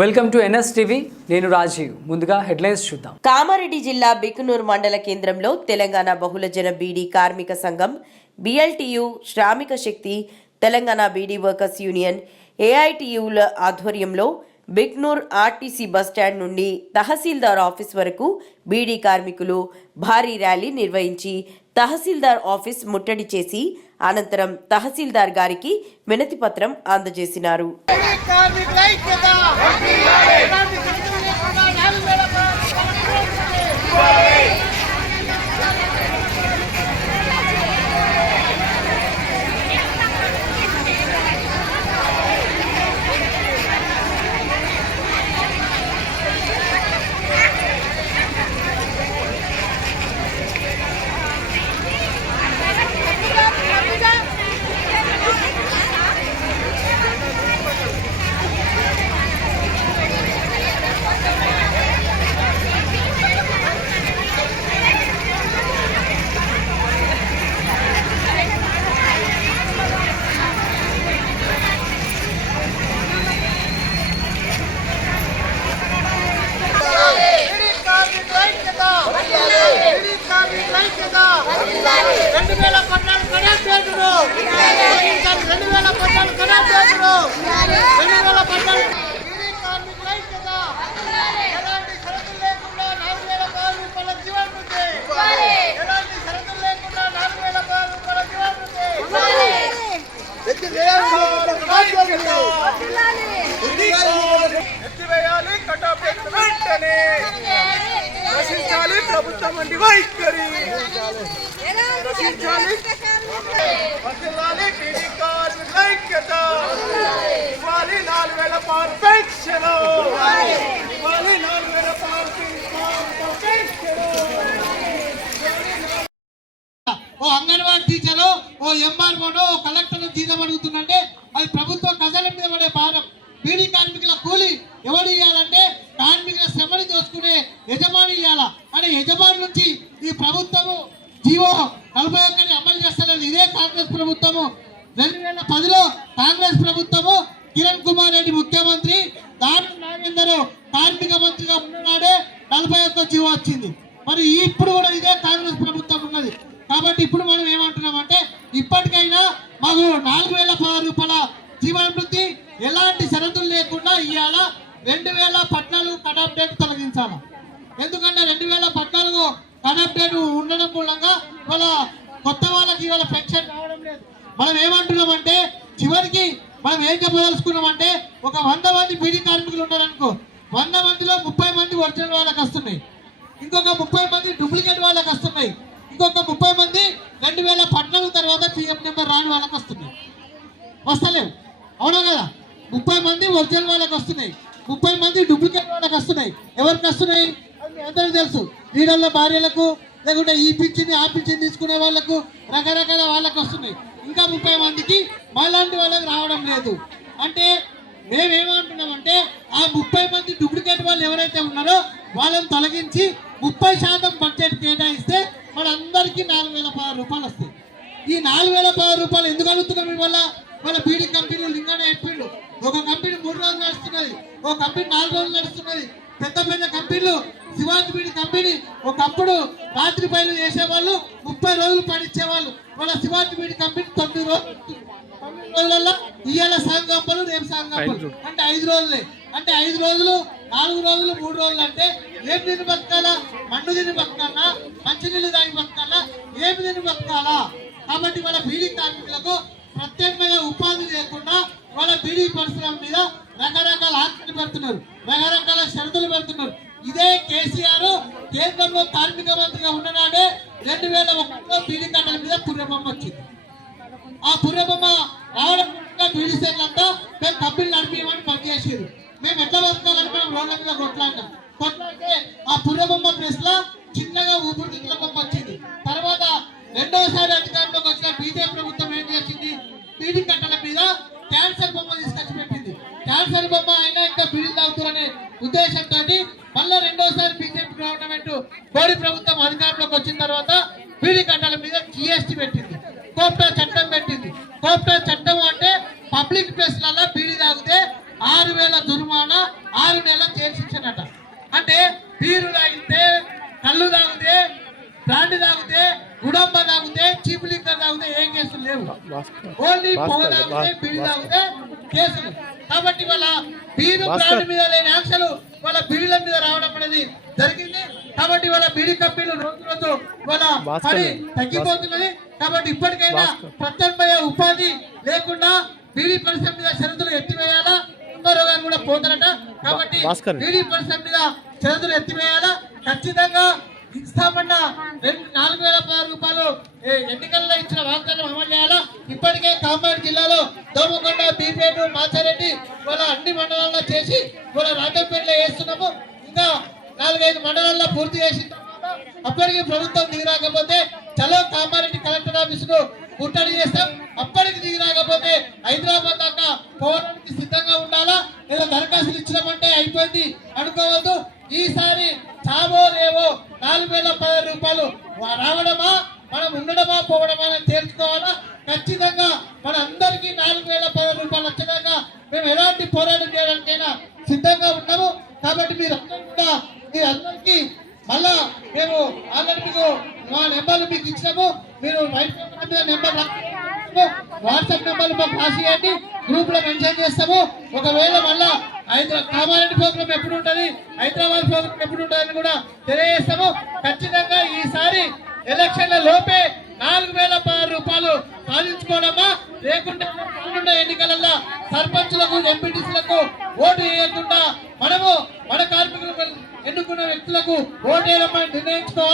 Welcome to NS TV నేను రాజీవ్. ముందుగా headlines చూద్దాం. కామారెడ్డి జిల్లా బికునూరు మండల కేంద్రంలో తెలంగాణ బహుళజన బీడీ కార్మిక సంఘం బిఎల్టీయు శ్రామిక శక్తి తెలంగాణ బీడీ వర్కర్స్ యూనియన్ ఏఐటియుల ఆధ్వర్యంలో బిక్నూర్ ఆర్టీసీ బస్టాండ్ నుండి తహసీల్దార్ ఆఫీస్ వరకు బీడీ కార్మికులు భారీ ర్యాలీ నిర్వహించి తహసీల్దార్ ఆఫీస్ ముట్టడి చేసి అనంతరం తహసీల్దార్ గారికి వినతి పత్రం అందజేసినారు కార్మికుల ఐక్యత ఎలాంటి చర్చలు లేకుండా నాలుగు వేల బీడీ కార్మికుల ఐక్యత బీడీ కార్మికుల ఐక్యత రెండు వేల పద్నాలుగు కడాప్ డేటును రెండు వేల పద్నాలుగు కడాప్ డేటును రెండు వేల పద్నాలుగు బీడీ కార్మికుల ఐక్యత ఎలాంటి షరతులు లేకుండా నాలుగు వేల పదహారు రూపాయల జీవాభివృద్ధి ఎలాంటి షరతులు లేకుండా నాలుగు వేల పదహారు రూపాయల జీవాభివృద్ధి ఎత్తివేయాలి కటాఫ్ డేట్ వెంటనే రచించాలి ప్రభుత్వం అండి. వైఖరి రచించాలి వర్ధిల్లాలి బీడీ కార్మికుల ఐక్యత. ఇవ్వాలి నాలుగు వేల పారు పెన్షన్. ఇవ్వాలి నాలుగు వేల పారు ఓ అంగన్వాడీ టీచరు ఓ ఎంఆర్ఓను ఓ కలెక్టర్ జీతం అడుగుతుందంటే అది ప్రభుత్వ ప్రజల మీద పడే భారం. బీడీ కార్మికుల కూలి ఎవరు ఇవ్వాలంటే యజమాని ఇవ్వాలా అనే యజమాని నుంచి ఈ ప్రభుత్వము జీవో నలభై ఒక్కని అమలు చేస్తలేదు ఇదే కాంగ్రెస్ ప్రభుత్వము. రెండు వేల పదిలో కాంగ్రెస్ ప్రభుత్వము కిరణ్ కుమార్ రెడ్డి ముఖ్యమంత్రి దాని నాగేందర్ కార్మిక మంత్రిగా ఉన్నాడే నలభై ఒక్క జీవో వచ్చింది. మరి ఇప్పుడు కూడా ఇదే కాంగ్రెస్ ప్రభుత్వం ఉన్నది. కాబట్టి ఇప్పుడు మనం ఏమంటున్నామంటే ఇప్పటికైనా మాకు నాలుగు వేల పదహారు రూపాయల జీవనభృతి ఎలాంటి షరతులు లేకుండా ఇవాళ రెండు వేల పద్నాలుగు కట్ ఆఫ్ డేట్ తొలగించాలి. ఎందుకంటే రెండు వేల పద్నాలుగు కట్ ఉండడం మూలంగా వాళ్ళ కొత్త వాళ్ళకి ఇవాళ పెన్షన్ రావడం లేదు. మనం ఏమంటున్నామంటే చివరికి మనం ఏం చెప్పదలుచుకున్నామంటే ఒక వంద మంది బీడీ కార్మికులు ఉన్నారనుకో వంద మందిలో ముప్పై మంది ఒరిజినల్ వాళ్ళకి వస్తున్నాయి. ఇంకొక ముప్పై మంది డూప్లికేట్ వాళ్ళకి వస్తున్నాయి. ఇంకొక ముప్పై మంది రెండు వేల పద్నాలుగు తర్వాత పిఎం నెంబర్ రాని వాళ్ళకి వస్తున్నాయి. వస్తలేవు. అవునా కదా? ముప్పై మంది ఒరిజినల్ వాళ్ళకి వస్తున్నాయి. ముప్పై మంది డూప్లికేట్ వాళ్ళకి వస్తున్నాయి. ఎవరికి వస్తున్నాయి? అందరూ తెలుసు లీడర్ల భార్యలకు లేకుంటే ఈ పిచ్చిని ఆ పిచ్చిని తీసుకునే వాళ్ళకు రకరకాల వాళ్ళకి వస్తున్నాయి. ఇంకా ముప్పై మందికి మాలాంటి వాళ్ళకి రావడం లేదు. అంటే మేమేమంటున్నామంటే ఆ ముప్పై మంది డూప్లికేట్ వాళ్ళు ఎవరైతే ఉన్నారో వాళ్ళని తొలగించి ముప్పై శాతం బడ్జెట్ కేటాయిస్తే మనందరికీ నాలుగు వేల పదహారు రూపాయలు వస్తాయి. ఈ నాలుగు వేల పదహారు రూపాయలు ఎందుకు అడుగుతున్నాం మీ వల్ల వాళ్ళ బీడీ కంపెనీలు లింగానే చెప్పిండు ఒక కంపెనీ మూడు రోజులు నడుస్తున్నది ఒక కంపెనీ నాలుగు రోజులు నడుస్తున్నది. పెద్ద పెద్ద కంపెనీలు శివాజీ బీడీ కంపెనీ ఒకప్పుడు రాత్రి పైలు చేసేవాళ్ళు ముప్పై రోజులు పనిచ్చేవాళ్ళు. వాళ్ళ శివాజీ బీడీ కంపెనీ తొమ్మిది రోజులు తొమ్మిది రోజులలో ఇవాళ సగం కంపలు రేపు సగం కంపలు అంటే ఐదు రోజులే. అంటే ఐదు రోజులు నాలుగు రోజులు మూడు రోజులు అంటే ఏం తిని బతకాలా? మన్ను తిని బతకాలా? మంచినీళ్ళు తాగి బతకాలా? ఏమి తిని బతకాలా? కాబట్టి వాళ్ళ బీడీ కార్మికులకు ప్రత్యేకంగా ఉపాధి లేకుండా వాళ్ళ బీడీ పరిశ్రమ మీద రకరకాల ఆంక్షలు పెడుతున్నారు. రకరకాల షరతులు పెడుతున్నారు. ఇదే కేసీఆర్ కేంద్రంలో కార్మిక మంత్రిగా ఉన్ననాడే రెండు వేల ఒకటిలో బీడీ కట్టల మీద పుర్రబొమ్మ వచ్చింది. ఆ పుర్రబొమ్మ రావడం మూలంగా బీడీ సెట్లంతా మేము కంపెనీ నడిపించమని పనిచేసారు మేము ఎట్లా బతకాలని మేము రోడ్ల మీద కొట్లాడినాం. కొట్లాడితే ఆ పుర్రబొమ్మ ప్రెస్లో చిన్నగా ఊపిరితిత్తుల బొమ్మ వచ్చింది. తర్వాత రెండోసారి అధికారంలోకి వచ్చిన బీజేపీ ప్రభుత్వం ఏం చేసింది? బీడీ కట్టల మోడీ ప్రభుత్వం అధికారంలోకి వచ్చిన తర్వాత బీడి గంటల మీద జిఎస్టీ పెట్టింది. కోప్టా చట్టం పెట్టింది. కోప్టా చట్టం అంటే పబ్లిక్ ప్లేస్లలో బీడి తాగితే ఆరు వేల దుర్మానా ఆరు నెలలు చేసిచ్చనట అంటే. బీరు తాగితే కళ్ళు తాగితే బ్రాండ్ తాగితే గుడంబ తాగితే చీప్ తాగితే ఏం కేసులు లేవు. ఓన్లీ పొగ తాగితే బీడి తాగితే కేసులు. కాబట్టి వాళ్ళ బీరు బ్రాండ్ మీద లేని ఆంక్షలు వాళ్ళ బీడీల మీద రావడం అనేది జరిగింది. కాబట్టి వాళ్ళ బీడీ కంపెనీలు రోజు రోజు వాళ్ళ పని తగ్గిపోతున్నది. కాబట్టి ఇప్పటికైనా ప్రత్యామ్నాయ ఉపాధి లేకుండా బీడీ పరిశ్రమ మీద షరతులు ఎత్తివేయాలా? గారు కూడా పోతారట. కాబట్టి బీడీ పరిశ్రమ మీద షరతులు ఎత్తివేయాలా? ఖచ్చితంగా ఇస్తామన్న రెండు నాలుగు వేల పదహారు రూపాయలు ఎన్నికల్లో ఇచ్చిన వాగ్దానం అమలు చేయాలా? ఇప్పటికే కామారెడ్డి జిల్లాలో దోమకొండ బీపేట మాచారెడ్డి వాళ్ళ అన్ని మండలాల్లో చేసి వాళ్ళ ఇంకా నాలుగైదు మండలాల్లో పూర్తి చేసిన తర్వాత అప్పటికి ప్రభుత్వం దిగిరాకపోతే చలో కామారెడ్డి కలెక్టర్ ఆఫీస్ను ముట్టడి చేస్తాం. అప్పటికి దిగిరాకపోతే హైదరాబాద్ దాకా పోవడానికి సిద్ధంగా ఉండాలా? లేదా దరఖాస్తులు ఇచ్చినామంటే అయిపోయింది అనుకోవద్దు. ఈసారి చావో రేవో నాలుగు వేల పదహారు రూపాయలు రావడమా? మనం ఉండడమా పోవడమా అని తేల్చుకోవాలా? ఖచ్చితంగా మన అందరికీ నాలుగు వేల పదహారు రూపాయలు వచ్చేదాకా మేము ఎలాంటి పోరాటం చేయడానికైనా సిద్ధంగా ఉన్నాము. కాబట్టి మీరు అందరూ మీరు అందరికీ మళ్ళా మేము ఆల్రెడీ మీకు నెంబర్లు మీకు ఇచ్చినాము. మీరు నెంబర్. వాట్సాప్ నెంబర్లు మాకు రాసియండి గ్రూప్లో మెన్షన్ చేస్తాము. ఒకవేళ మళ్ళా హైదరాబాద్ కామారెడ్డి ప్రోగ్రామ్ ఎప్పుడు ఉంటుంది? హైదరాబాద్ ప్రోగ్రామ్ ఎప్పుడు ఉంటుంది అని కూడా తెలియజేస్తాము. ఖచ్చితంగా ఈసారి ఎలక్షన్ల లోపే నాలుగు వేల రూపాయలు సాధించుకోవడమా లేకుంటే రానున్న ఎన్నికలలో సర్పంచులకు ఎంపీటీసీలకు ఓటు వేయకుండా మనము మన కార్మికులకు ఎన్నుకున్న వ్యక్తులకు ఓటు వేయమని నిర్ణయించుకోవాలి.